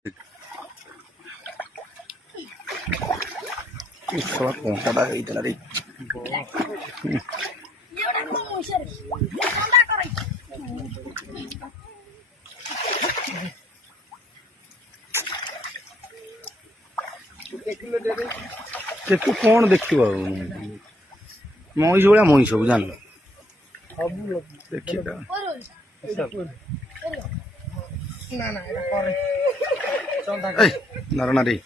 Salah kongkada itu lari. देखो कौन देखियो मईस भाया मईस सब जान देखिए नारा नारी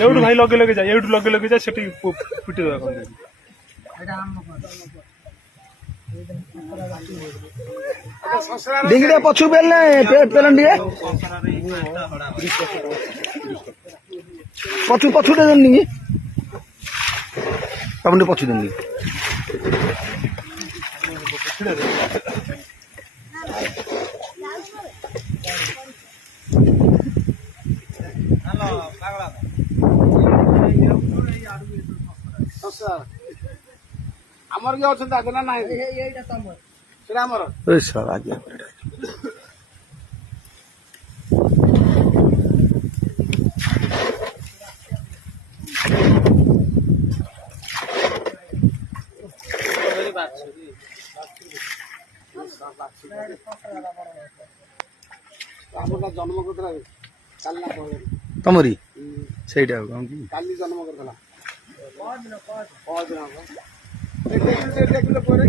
एवढं नाही लगे लगे जा एवढं लगे लगे जा सेठी पिटी दवा कम डिंगड़े पछु बेलने पेलन दिए पछु पछु दे देंगे अपने पछु देंगे আমার কি অছেন আগে না নাই এইটা তো আমার সেটা আমার ওই স্যার আগে আমার জন্ম করতে কাল না পরে तमरी সেইটা কালি জন্ম করতেলাম পরদিন পরদিন দেখলে পরে